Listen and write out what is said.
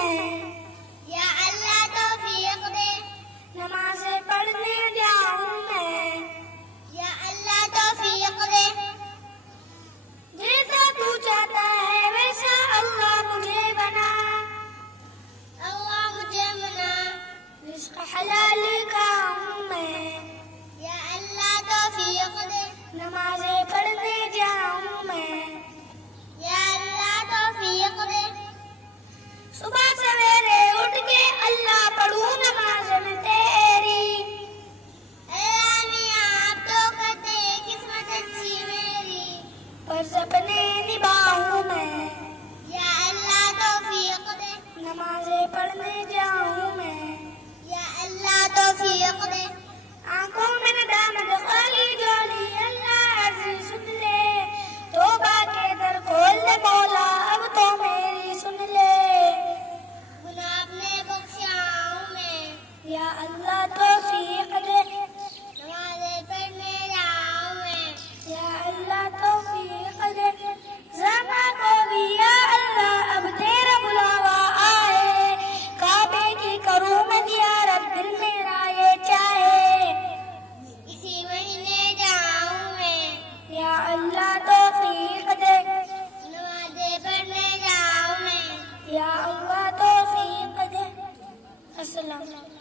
میں، یا اللہ توفیق دے، نمازیں پڑھنے جاؤں میں، یا اللہ توفیق دے، جیسا تو چاہتا ہے ویسا اللہ مجھے بنا، اللہ مجھے منا، رزق حلال کھاؤں میں، یا اللہ توفیق دے، نمازیں پڑھنے جاؤں میں، یا اللہ توفیق دے، صبح سویرے اٹھ کے اللہ پڑھوں نماز میں تیری، اللہ میاں آپ تو کرتے قسمت اچھی میری، فرض اپنے نبھاؤں میں، یا اللہ توفیق دے، نمازیں پڑھنے جاؤں میں، یا اللہ توفیق دے، آنکھوں میں ندامت خالی جولی اللہ عزیز سن لے، توبہ کے در کھول دے مولا اب تو میری سن لے، گناہ اپنے بخشاؤں میں، یا اللہ توفیق دے، نمازیں پڑھنے جاؤں میں، یا اللہ توفیق دے، زما کو بھی یا اللہ اب تیرا بلاوا آئے، کعبے کی کروں میں زیارت دل میرا یہ چاہے، اسی مہینے جاؤں میں، یا اللہ توفیق دے، نمازیں پڑھنے جاؤں میں، یا اللہ توفیق دے، السلام علیکم۔